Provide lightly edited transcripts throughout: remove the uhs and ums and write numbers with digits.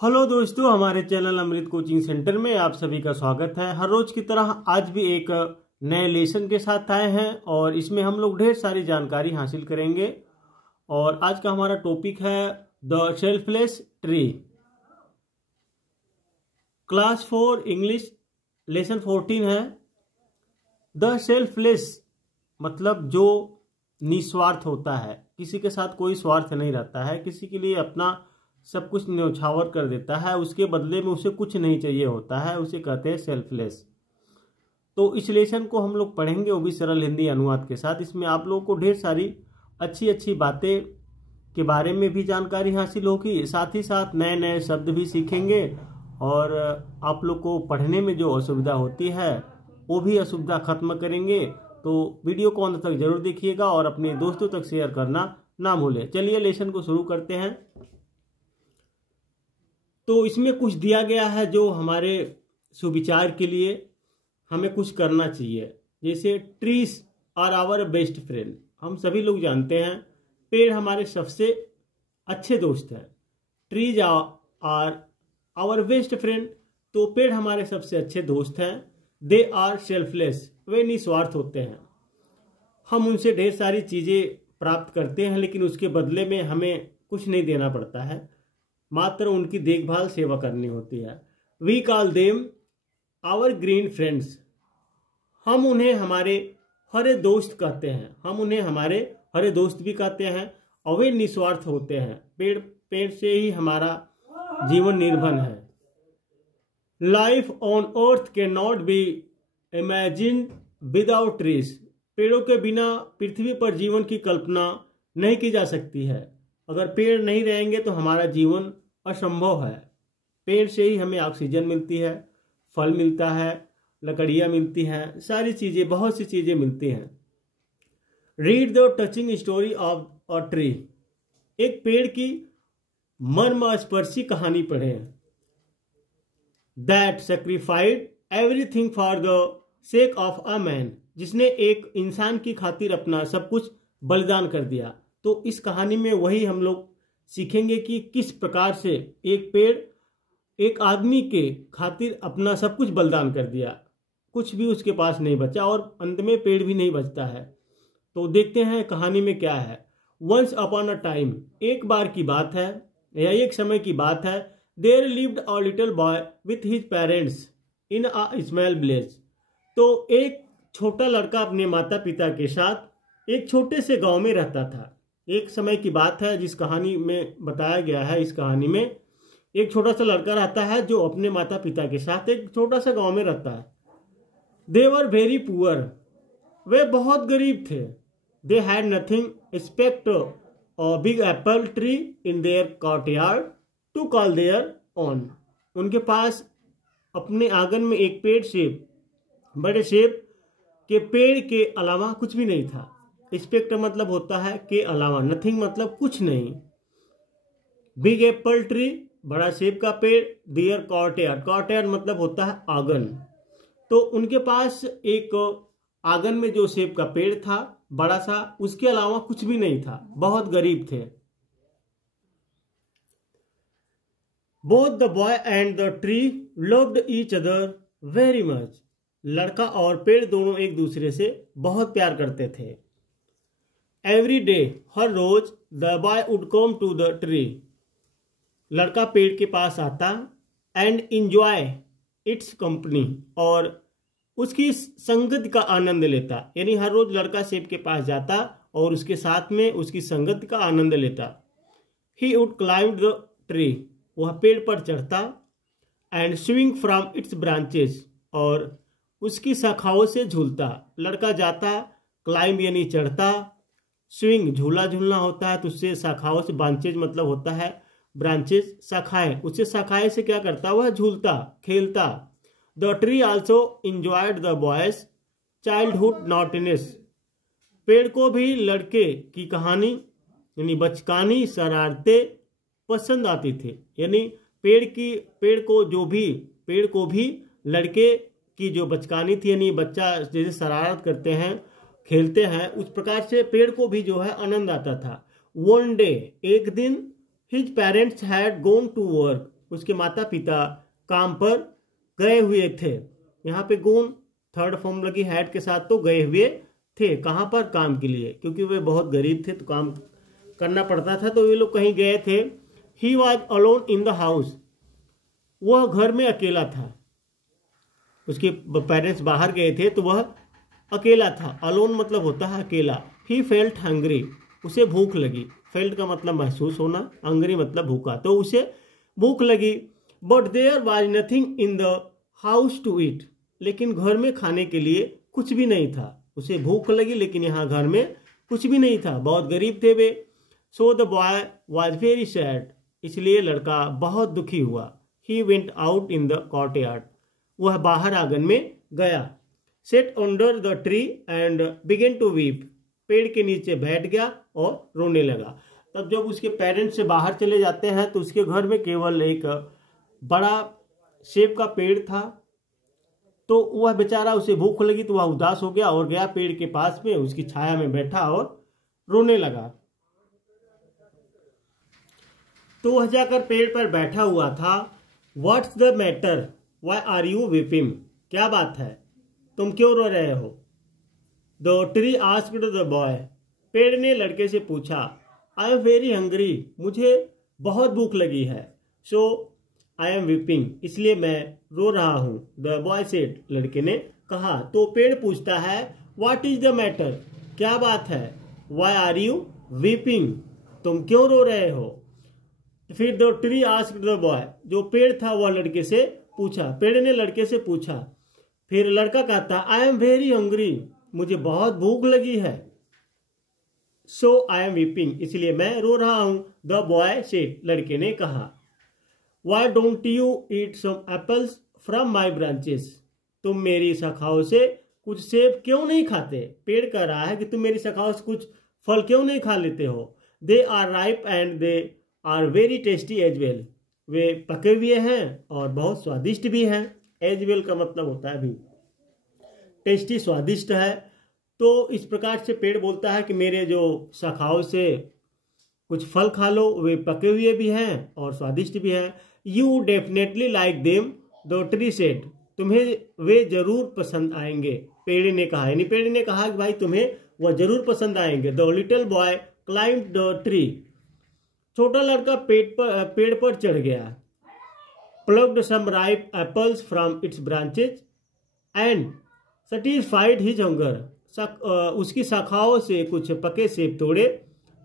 Hello दोस्तों, हमारे channel अमृत coaching centre में आप सभी का स्वागत है। हर रोज की तरह आज भी एक नए लेसन के साथ आए हैं और इसमें हम लोग ढेर सारी जानकारी हासिल करेंगे। और आज का हमारा टॉपिक है the selfless tree. Class 4 English lesson 14 है। द सेल्फलेस मतलब जो निस्वार्थ होता है, किसी के साथ कोई स्वार्थ नहीं रहता है, किसी के लिए अपना सब कुछ न्यौछावर कर देता है, उसके बदले में उसे कुछ नहीं चाहिए होता है, उसे कहते हैं सेल्फलेस। तो इस लेसन को हम लोग पढ़ेंगे, वो भी सरल हिंदी अनुवाद के साथ। इसमें आप लोगों को ढेर सारी अच्छी अच्छी बातें के बारे में भी जानकारी हासिल होगी, साथ ही साथ नए नए शब्द भी सीखेंगे और आप लोग को पढ़ने में जो असुविधा होती है वो भी असुविधा खत्म करेंगे। तो वीडियो को अंत तक जरूर देखिएगा और अपने दोस्तों तक शेयर करना ना भूलें। चलिए लेसन को शुरू करते हैं। तो इसमें कुछ दिया गया है जो हमारे सुविचार के लिए हमें कुछ करना चाहिए। जैसे trees are our best friend, हम सभी लोग जानते हैं पेड़ हमारे सबसे अच्छे दोस्त हैं। Trees are our best friend, तो पेड़ हमारे सबसे अच्छे दोस्त हैं। दे आर सेल्फलेस, वे निस्वार्थ होते हैं। हम उनसे ढेर सारी चीज़ें प्राप्त करते हैं लेकिन उसके बदले में हमें कुछ नहीं देना पड़ता है, मात्र उनकी देखभाल सेवा करनी होती है। We call them our green friends, हम उन्हें हमारे हरे दोस्त कहते हैं। हम उन्हें हमारे हरे दोस्त भी कहते हैं और वे निस्वार्थ होते हैं। पेड़ से ही हमारा जीवन निर्भर है। Life on earth can not be imagine without trees, पेड़ों के बिना पृथ्वी पर जीवन की कल्पना नहीं की जा सकती है। अगर पेड़ नहीं रहेंगे तो हमारा जीवन असंभव है। पेड़ से ही हमें ऑक्सीजन मिलती है, फल मिलता है, लकड़ियाँ मिलती हैं, सारी चीज़ें, बहुत सी चीज़ें मिलती हैं। Read the touching story of a tree, एक पेड़ की मर्मस्पर्शी कहानी पढ़ें। That सेक्रीफाइड everything for the sake of a man, जिसने एक इंसान की खातिर अपना सब कुछ बलिदान कर दिया। तो इस कहानी में वही हम लोग सीखेंगे कि किस प्रकार से एक पेड़ एक आदमी के खातिर अपना सब कुछ बलिदान कर दिया, कुछ भी उसके पास नहीं बचा और अंत में पेड़ भी नहीं बचता है। तो देखते हैं कहानी में क्या है। वंस अपॉन अ टाइम, एक बार की बात है या एक समय की बात है। There lived a little boy with his parents in a small village, तो एक छोटा लड़का अपने माता पिता के साथ एक छोटे से गांव में रहता था। एक समय की बात है जिस कहानी में बताया गया है। इस कहानी में एक छोटा सा लड़का रहता है जो अपने माता पिता के साथ एक छोटा सा गांव में रहता है। दे वर वेरी पुअर, वे बहुत गरीब थे। They had nothing except a big apple tree in their courtyard to call their own, उनके पास अपने आंगन में एक पेड़ सेब, बड़े सेब के पेड़ के अलावा कुछ भी नहीं था। एक्सपेक्ट मतलब होता है के अलावा, नथिंग मतलब कुछ नहीं। बिग एप्पल ट्री, बड़ा सेब का पेड़। देयर कॉर्टयार्ड, कॉर्टयार्ड मतलब होता है आंगन। तो उनके पास एक आंगन में जो सेब का पेड़ था बड़ा सा, उसके अलावा कुछ भी नहीं था, बहुत गरीब थे। Both the boy and the tree loved each other very much, लड़का और पेड़ दोनों एक दूसरे से बहुत प्यार करते थे। एवरी डे, हर रोज, the boy would come to the tree, लड़का पेड़ के पास आता एंड इंजॉय इट्स कंपनी, और उसकी संगत का आनंद लेता। यानी हर रोज लड़का सेब के पास जाता और उसके साथ में उसकी संगत का आनंद लेता। He would climb the tree, वह पेड़ पर चढ़ता। And swing from its branches, और उसकी शाखाओं से झूलता। लड़का जाता, क्लाइंब यानी चढ़ता, स्विंग झूला झूलना होता है, तो उससे शाखाओं से, ब्रांचेज मतलब होता है ब्रांचेज, शाखाएं, उससे शाखाएं से क्या करता, वह झूलता, खेलता। The tree also enjoyed the boys childhood naughtiness, पेड़ को भी लड़के की कहानी यानी बचकानी शरारतें पसंद आती थी। यानी पेड़ को भी लड़के की जो बचकानी थी, यानी बच्चा जैसे शरारत करते हैं, खेलते हैं, उस प्रकार से पेड़ को भी जो है आनंद आता था। वन डे, एक दिन, his parents had gone to work, उसके माता पिता काम पर गए हुए थे। यहाँ पे गून थर्ड फॉर्म लगी हैड के साथ, तो गए हुए थे कहाँ पर, काम के लिए, क्योंकि वे बहुत गरीब थे तो काम करना पड़ता था, तो वे लोग कहीं गए थे। He was alone in the house, वह घर में अकेला था। उसके पेरेंट्स बाहर गए थे तो वह अकेला था। अलोन मतलब होता है अकेला। ही फेल्ट हंग्री, उसे भूख लगी। फेल्ट का मतलब महसूस होना, हंग्री मतलब भूखा, तो उसे भूख लगी। But there was nothing in the house to eat, लेकिन घर में खाने के लिए कुछ भी नहीं था। उसे भूख लगी लेकिन यहाँ घर में कुछ भी नहीं था, बहुत गरीब थे वे। So the boy was very sad, इसलिए लड़का बहुत दुखी हुआ। He went out in the courtyard, वह बाहर आंगन में गया। Sat under the tree and began to weep, पेड़ के नीचे बैठ गया और रोने लगा। तब जब उसके पेरेंट्स से बाहर चले जाते हैं तो उसके घर में केवल एक बड़ा सेब का पेड़ था, तो वह बेचारा, उसे भूख लगी तो वह उदास हो गया और गया पेड़ के पास में, उसकी छाया में बैठा और रोने लगा। तो वह जाकर पेड़ पर बैठा हुआ था। What's the matter, why are you weeping, क्या बात है, तुम क्यों रो रहे हो। The tree asked the boy, पेड़ ने लड़के से पूछा। आई एम वेरी हंग्री, मुझे बहुत भूख लगी है। सो आई एम वीपिंग, इसलिए मैं रो रहा हूँ। द बॉय सेड, लड़के ने कहा। तो पेड़ पूछता है व्हाट इज द मैटर, क्या बात है। वाई आर यू वीपिंग, तुम क्यों रो रहे हो। फिर the tree asked the boy, जो पेड़ था वह लड़के से पूछा, पेड़ ने लड़के से पूछा। फिर लड़का कहता आई एम वेरी हंग्री, मुझे बहुत भूख लगी है। सो आई एम वीपिंग, इसलिए मैं रो रहा हूं। द बॉय सेड, लड़के ने कहा। Why don't you eat some apples from my branches, तुम मेरी शाखाओं से कुछ सेब क्यों नहीं खाते। पेड़ कह रहा है कि तुम मेरी शाखाओं से कुछ फल क्यों नहीं खा लेते हो। They are ripe and they are very tasty as well, वे पके हुए हैं और बहुत स्वादिष्ट भी हैं। एज वेल का मतलब होता है भी, टेस्टी स्वादिष्ट है। तो इस प्रकार से पेड़ बोलता है कि मेरे जो शाखाओं से कुछ फल खा लो, वे पके हुए भी हैं और स्वादिष्ट भी हैं। You definitely like them, the tree said, तुम्हें वे जरूर पसंद आएंगे, पेड़ ने कहा। यानी पेड़ ने कहा कि भाई तुम्हें वह जरूर पसंद आएंगे। The little boy climb the tree, छोटा लड़का पेड़ पर चढ़ गया। Plucked some ripe apples from its branches and satisfied his hunger, उसकी शाखाओं से कुछ पके सेब तोड़े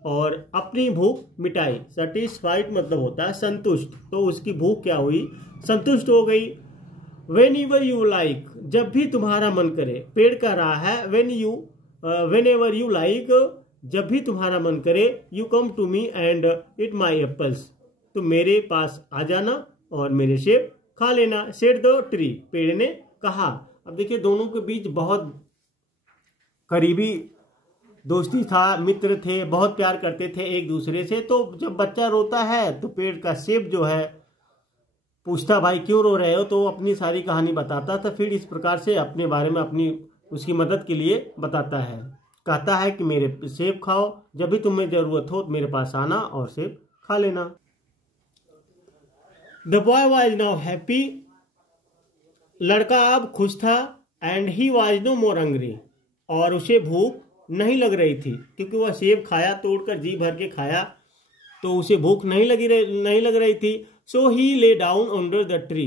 और अपनी भूख मिटाई। सेटिस्फाइड मतलब होता है संतुष्ट, तो उसकी भूख क्या हुई, संतुष्ट हो गई। वेन एवर यू लाइक, जब भी तुम्हारा मन करे। पेड़ कह रहा है वेन एवर यू लाइक, जब भी तुम्हारा मन करे। You come to me and eat my apples, तुम मेरे पास आ जाना और मेरे सेब खा लेना। सेड द ट्री, पेड़ ने कहा। अब देखिए दोनों के बीच बहुत करीबी दोस्ती था, मित्र थे, बहुत प्यार करते थे एक दूसरे से। तो जब बच्चा रोता है तो पेड़ का सेब जो है पूछता भाई क्यों रो रहे हो, तो अपनी सारी कहानी बताता था। फिर इस प्रकार से अपने बारे में अपनी उसकी मदद के लिए बताता है, कहता है कि मेरे सेब खाओ, जब भी तुम्हें जरूरत हो तो मेरे पास आना और सेब खा लेना। The boy was now happy, लड़का अब खुश था। And he was no more hungry, और उसे भूख नहीं लग रही थी, क्योंकि वह सेब खाया, तोड़कर जी भर के खाया, तो उसे भूख नहीं लग रही थी। सो ही lay down under the tree,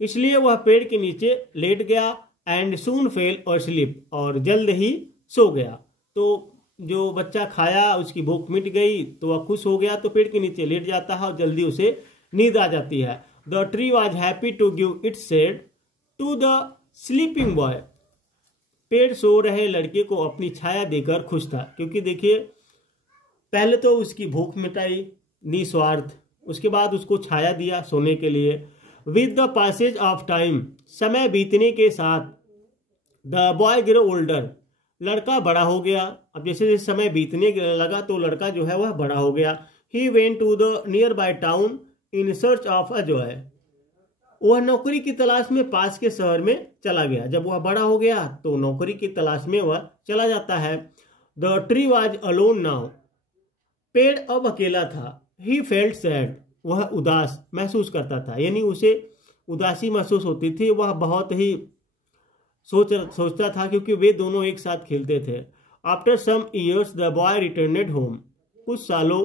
इसलिए वह पेड़ के नीचे लेट गया। एंड सून फेल और स्लीप, और जल्द ही सो गया। तो जो बच्चा खाया उसकी भूख मिट गई तो वह खुश हो गया, तो पेड़ के नीचे लेट जाता है और जल्दी उसे नींद आ जाती है। The tree was happy to give its shade to the sleeping boy, पेड़ सो रहे लड़के को अपनी छाया देकर खुश था, क्योंकि देखिए पहले तो उसकी भूख मिटाई निस्वार्थ, उसके बाद उसको छाया दिया सोने के लिए। With the passage of time, समय बीतने के साथ, द बॉय ग्रो ओल्डर, लड़का बड़ा हो गया। अब जैसे जैसे समय बीतने लगा तो लड़का जो है वह बड़ा हो गया। He went to the nearby town in search of a joy, वह नौकरी की तलाश में पास के शहर में चला गया। जब वह बड़ा हो गया तो नौकरी की तलाश में वह चला जाता है। The tree was alone now, पेड़ अब अकेला था। ही फेल्ट सैड, वह उदास महसूस करता था, यानी उसे उदासी महसूस होती थी। वह बहुत ही सोचता था क्योंकि वे दोनों एक साथ खेलते थे। After some years the boy returned home. कुछ सालों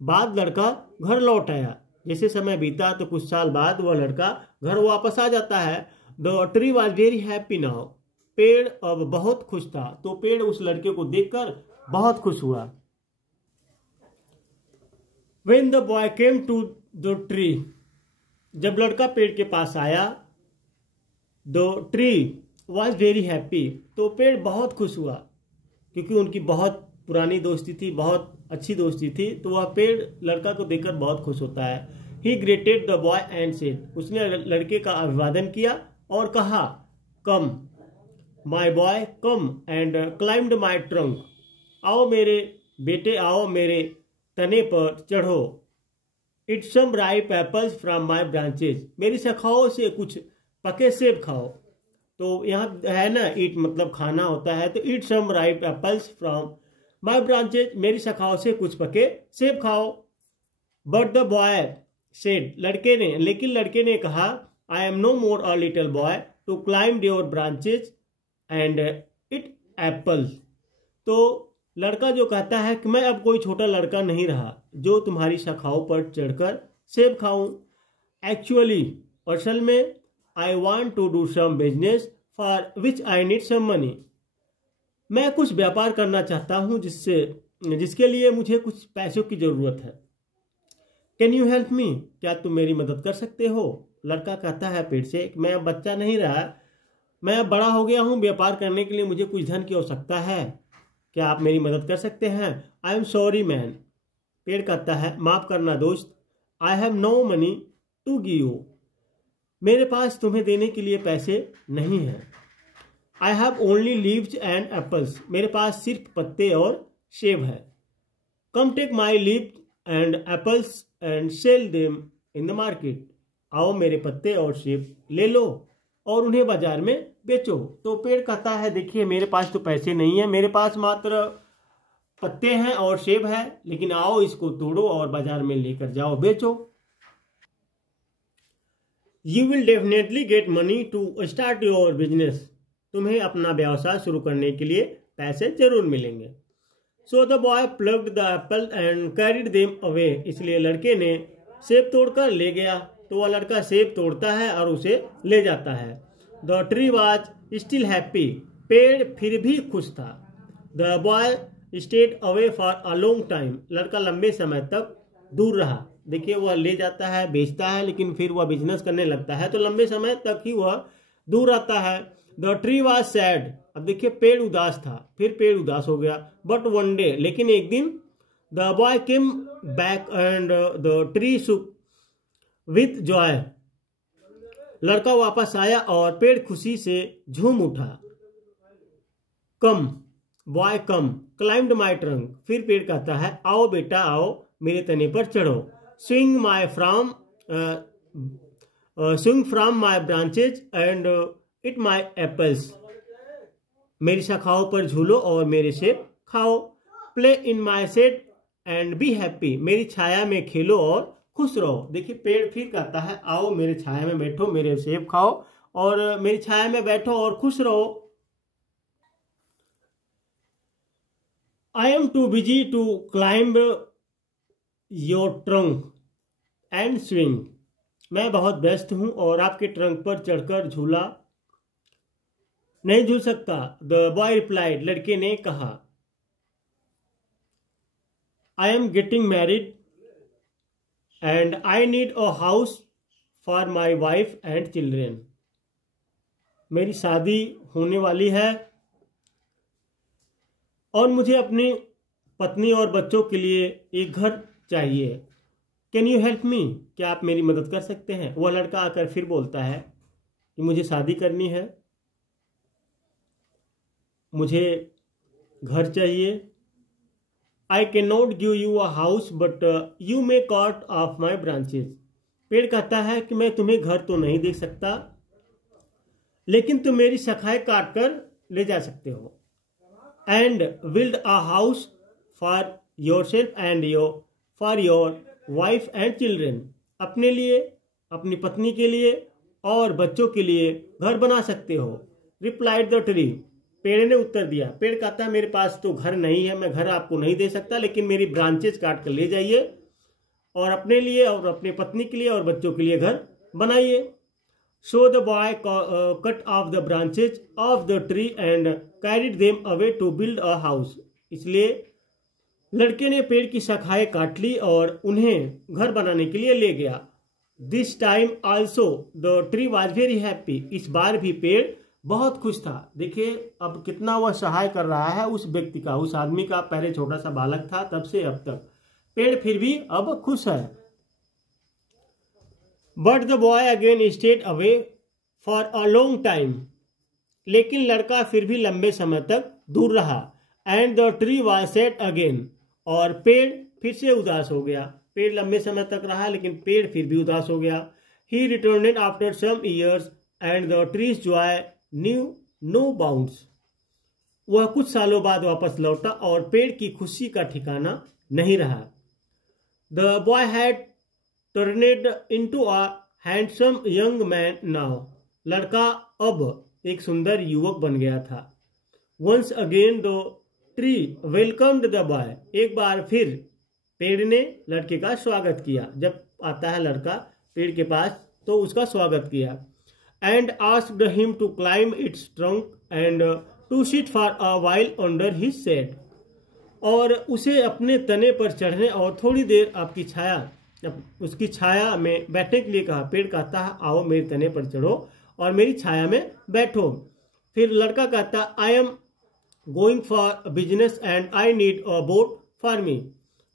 बाद लड़का घर लौट आया। जैसे समय बीता तो कुछ साल बाद वह लड़का घर वापस आ जाता है। The tree was very happy now. पेड़ अब बहुत खुश था। तो पेड़ उस लड़के को देखकर बहुत खुश हुआ। When the boy came to the tree, जब लड़का पेड़ के पास आया, the tree was very happy, तो पेड़ बहुत खुश हुआ क्योंकि उनकी बहुत पुरानी दोस्ती थी, बहुत अच्छी दोस्ती थी। तो वह पेड़ लड़का को देखकर बहुत खुश होता है। He greeted the boy and said, उसने लड़के का अभिवादन किया और कहा, Come, my boy, come and climbed my trunk. आओ मेरे बेटे, आओ मेरे तने पर चढ़ो। Eat some ripe apples from my branches, मेरी शाखाओं से कुछ पके सेब खाओ। तो यहाँ है ना, ईट मतलब खाना होता है, तो eat some ripe apples from my branches, मेरी शाखाओं से कुछ पके सेब खाओ। बट द बॉय सेड, लेकिन लड़के ने कहा, I am no more a little boy to climb your branches and eat apples. तो लड़का जो कहता है कि मैं अब कोई छोटा लड़का नहीं रहा जो तुम्हारी शाखाओं पर चढ़कर सेब खाऊं। एक्चुअली, असल में, I want to do some business for which I need some money, मैं कुछ व्यापार करना चाहता हूं जिसके लिए मुझे कुछ पैसों की जरूरत है। कैन यू हेल्प मी, क्या तुम मेरी मदद कर सकते हो? लड़का कहता है पेड़ से, मैं अब बच्चा नहीं रहा, मैं अब बड़ा हो गया हूं, व्यापार करने के लिए मुझे कुछ धन की आवश्यकता है, क्या आप मेरी मदद कर सकते हैं? आई एम सॉरी मैन, पेड़ कहता है, माफ करना दोस्त। I have no money to give you, मेरे पास तुम्हें देने के लिए पैसे नहीं हैं। I have only leaves and apples, मेरे पास सिर्फ पत्ते और सेब है। Come take my leaves and apples and sell them in the market, आओ मेरे पत्ते और सेब ले लो और उन्हें बाजार में बेचो। तो पेड़ कहता है, देखिए मेरे पास तो पैसे नहीं है, मेरे पास मात्र पत्ते हैं और सेब है, लेकिन आओ इसको तोड़ो और बाजार में लेकर जाओ, बेचो। You will definitely get money to start your business, तुम्हें अपना व्यवसाय शुरू करने के लिए पैसे जरूर मिलेंगे। So the boy plucked the apple and carried them away, इसलिए लड़के ने सेब तोड़कर ले गया। तो वह लड़का सेब तोड़ता है और उसे ले जाता है। The tree was still happy, पेड़ फिर भी खुश था। The boy stayed away for a long time, लड़का लंबे समय तक दूर रहा। देखिए वह ले जाता है, बेचता है, लेकिन फिर वह बिजनेस करने लगता है, तो लंबे समय तक ही वह दूर रहता है। द ट्री वॉज सैड, अब देखिए पेड़ उदास था, फिर पेड़ उदास हो गया। बट वन डे, लेकिन एक दिन, the boy came back and the tree shook with joy, लड़का वापस आया और पेड़ खुशी से झूम उठा। Come boy come climbed my trunk, फिर पेड़ कहता है, आओ बेटा आओ मेरे तने पर चढ़ो। Swing from my branches and eat my apples, मेरी शाखाओं पर झूलो और मेरे सेब खाओ। Play in my shade and be happy, मेरी छाया में खेलो और खुश रहो। देखिए पेड़ फिर कहता है, आओ मेरे छाया में बैठो, मेरे सेब खाओ और मेरी छाया में बैठो और खुश रहो। I am too busy to climb your trunk and swing, मैं बहुत व्यस्त हूं और आपके ट्रंक पर चढ़कर झूला नहीं झूल सकता। द बॉय रिप्लाइड, लड़के ने कहा, I am getting married and I need a house for my wife and children, मेरी शादी होने वाली है और मुझे अपनी पत्नी और बच्चों के लिए एक घर चाहिए। कैन यू हेल्प मी, क्या आप मेरी मदद कर सकते हैं? वह लड़का आकर फिर बोलता है कि मुझे शादी करनी है, मुझे घर चाहिए। I can not give you a house but you may cut of my branches, पेड़ कहता है कि मैं तुम्हें घर तो नहीं दे सकता, लेकिन तुम मेरी शाखाएं काट कर ले जा सकते हो। And build a house for your self and for your wife and children, अपने लिए, अपनी पत्नी के लिए और बच्चों के लिए घर बना सकते हो। रिप्लाइड द ट्री, पेड़ ने उत्तर दिया। पेड़ कहता है मेरे पास तो घर नहीं है, मैं घर आपको नहीं दे सकता, लेकिन मेरी ब्रांचेज काट कर ले जाइए और अपने लिए और अपनी पत्नी के लिए और बच्चों के लिए घर बनाइए। So the boy cut off the branches of the tree and carried them away to build a house. इसलिए लड़के ने पेड़ की शाखाएं काट ली और उन्हें घर बनाने के लिए ले गया। This time also the tree was very happy, इस बार भी पेड़ बहुत खुश था। देखिए अब कितना वह सहाय कर रहा है उस व्यक्ति का, उस आदमी का। पहले छोटा सा बालक था, तब से अब तक पेड़ फिर भी अब खुश है। But the boy again stayed away for a long time, लेकिन लड़का फिर भी लंबे समय तक दूर रहा। And the tree was sad again, और पेड़ फिर से उदास हो गया। पेड़ लंबे समय तक रहा लेकिन पेड़ फिर भी उदास हो गया। He returned after some years and the tree's joy knew no bounds, वह कुछ सालों बाद वापस लौटा और पेड़ की खुशी का ठिकाना नहीं रहा। The boy had turned into a handsome young man now, लड़का अब एक सुंदर युवक बन गया था। Once again the tree welcomed the boy, एक बार फिर पेड़ ने लड़के का स्वागत किया। जब आता है लड़का पेड़ के पास तो उसका स्वागत किया। And asked him to climb its trunk and to sit for a while under his shade, और उसे अपने तने पर चढ़ने और थोड़ी देर आपकी छाया, उसकी छाया में बैठने के लिए कहा। पेड़ कहता है आओ मेरे तने पर चढ़ो और मेरी छाया में बैठो। फिर लड़का कहता I am going for business and I need a boat for me,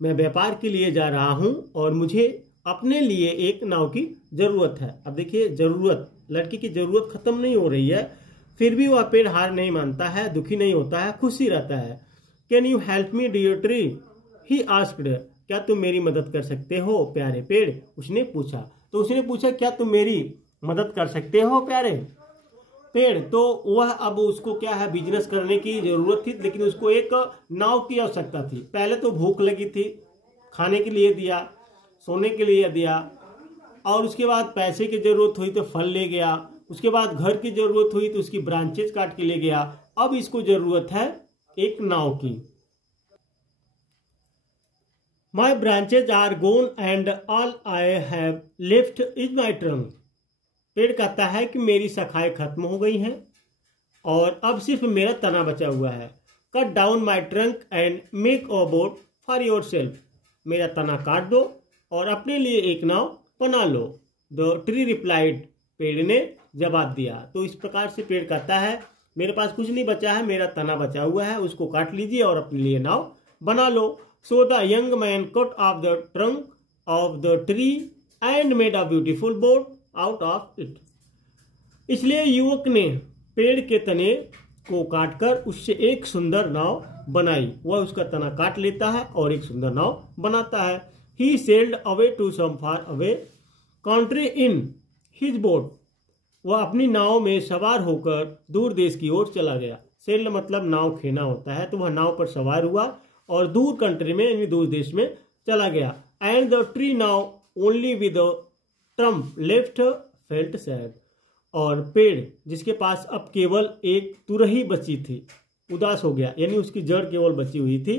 मैं व्यापार के लिए जा रहा हूं और मुझे अपने लिए एक नाव की जरूरत है। अब देखिए जरूरत, लड़की की जरूरत खत्म नहीं हो रही है, फिर भी वह पेड़ हार नहीं मानता है, दुखी नहीं होता है, खुशी रहता है। Can you help me dear tree, he asked, क्या तुम मेरी मदद कर सकते हो प्यारे पेड़, उसने पूछा। तो उसने पूछा क्या तुम मेरी मदद कर सकते हो प्यारे पेड़। तो वह अब उसको क्या है, बिजनेस करने की जरूरत थी, लेकिन उसको एक नाव की आवश्यकता थी। पहले तो भूख लगी थी, खाने के लिए दिया, सोने के लिए दिया, और उसके बाद पैसे की जरूरत हुई तो फल ले गया, उसके बाद घर की जरूरत हुई तो उसकी ब्रांचेज काट के ले गया। अब इसको जरूरत है एक नाव की। My branches are gone and all I have left is my trunk, पेड़ कहता है कि मेरी शाखाएं खत्म हो गई हैं और अब सिर्फ मेरा तना बचा हुआ है। Cut down my trunk and make a boat for your self, मेरा तना काट दो और अपने लिए एक नाव बना लो। द ट्री रिप्लाइड, पेड़ ने जवाब दिया। तो इस प्रकार से पेड़ कहता है मेरे पास कुछ नहीं बचा है, मेरा तना बचा हुआ है, उसको काट लीजिए और अपने लिए नाव बना लो। So the young man cut off the trunk of the tree and made a beautiful boat out of it, इसलिए युवक ने पेड़ के तने को काटकर उससे एक सुंदर नाव बनाई। वह उसका तना काट लेता है और एक सुंदर नाव बनाता है। He sailed away to some far away country in his boat, वह अपनी नाव में सवार होकर दूर देश की ओर चला गया। सेल्ड मतलब नाव खेना होता है, तो वह नाव पर सवार हुआ और दूर कंट्री में यानी दूर देश में चला गया। And the tree now only with Trump left felt sad, और पेड़ जिसके पास अब केवल एक तुरही बची थी उदास हो गया, यानी उसकी जड़ केवल बची हुई थी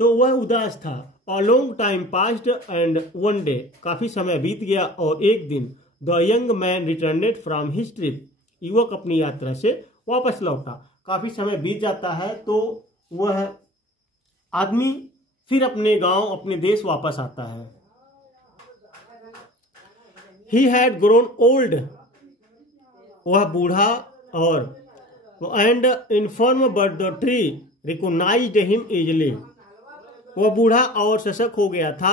तो वह उदास था। A long time passed and one day, काफी समय बीत गया और एक दिन। The young man returned from his trip, युवक अपनी यात्रा से वापस लौटा। काफी समय बीत जाता है तो वह आदमी फिर अपने गांव अपने देश वापस आता है। ही हैड ग्रोन ओल्ड, वह बूढ़ा और and infirm but the tree recognized him easily, वह बूढ़ा और सशक्त हो गया था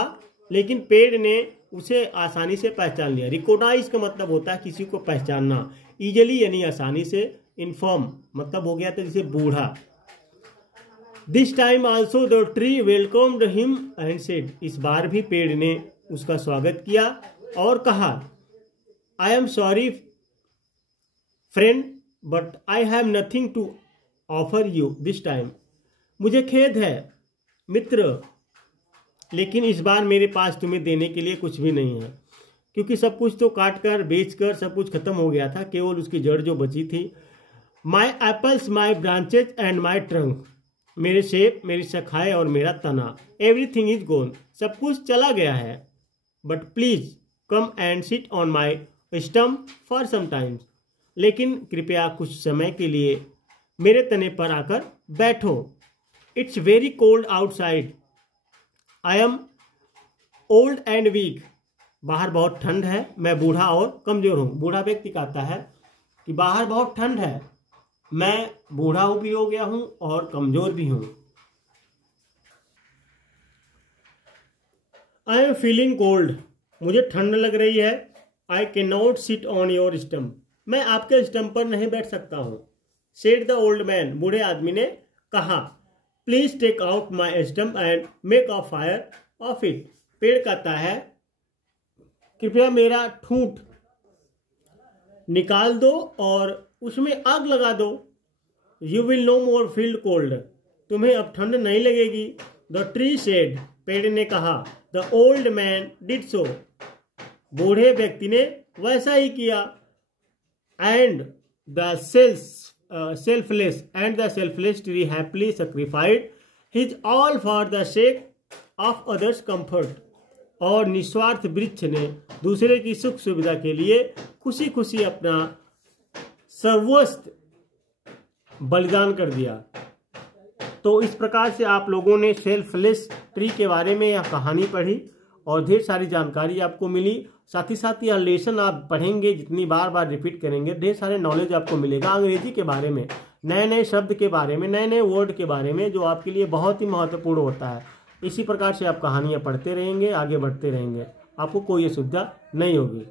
लेकिन पेड़ ने उसे आसानी से पहचान लिया। रिकॉग्नाइज का मतलब होता है किसी को पहचानना, इजली यानी आसानी से, इनफॉर्म मतलब हो गया था जैसे बूढ़ा। This time also the tree welcomed him and said, इस बार भी पेड़ ने उसका स्वागत किया और कहा I am sorry friend but I have nothing to offer you this time, मुझे खेद है मित्र, लेकिन इस बार मेरे पास तुम्हें देने के लिए कुछ भी नहीं है, क्योंकि सब कुछ तो काट कर बेच कर सब कुछ खत्म हो गया था, केवल उसकी जड़ जो बची थी। My apples, my branches and my trunk, मेरे सेब, मेरी शाखाएं और मेरा तना, एवरीथिंग इज गोन, सब कुछ चला गया है। But please come and sit on my stump for some times, लेकिन कृपया कुछ समय के लिए मेरे तने पर आकर बैठो। It's very cold outside, I am old and weak, बाहर बहुत ठंड है, मैं बूढ़ा और कमजोर हूँ। बूढ़ा व्यक्ति कहता है कि बाहर बहुत ठंड है, मैं बूढ़ा भी हो गया हूँ और कमजोर भी हूँ। आई एम फीलिंग कोल्ड, मुझे ठंड लग रही है। I can not sit on your stump, मैं आपके स्टम्प पर नहीं बैठ सकता हूँ। सेड द ओल्ड मैन, बूढ़े आदमी ने कहा। Please take out my stump and make a fire of it, पेड़ कहता है कृपया मेरा ठूंठ निकाल दो और उसमें आग लगा दो। You will no more feel cold, तुम्हें अब ठंड नहीं लगेगी। द ट्री सेड, पेड़ ने कहा। The old man did so, बूढ़े व्यक्ति ने वैसा ही किया। And the selfless tree happily sacrificed his all for the sake of others comfort, और निस्वार्थ वृक्ष ने दूसरे की सुख सुविधा के लिए खुशी खुशी अपना सर्वस्व बलिदान कर दिया। तो इस प्रकार से आप लोगों ने सेल्फलेस ट्री के बारे में यह कहानी पढ़ी और ढेर सारी जानकारी आपको मिली। साथ ही साथ यह लेसन आप पढ़ेंगे, जितनी बार बार रिपीट करेंगे ढेर सारे नॉलेज आपको मिलेगा अंग्रेजी के बारे में, नए नए शब्द के बारे में, नए नए वर्ड के बारे में, जो आपके लिए बहुत ही महत्वपूर्ण होता है। इसी प्रकार से आप कहानियाँ पढ़ते रहेंगे, आगे बढ़ते रहेंगे, आपको कोई असुविधा नहीं होगी।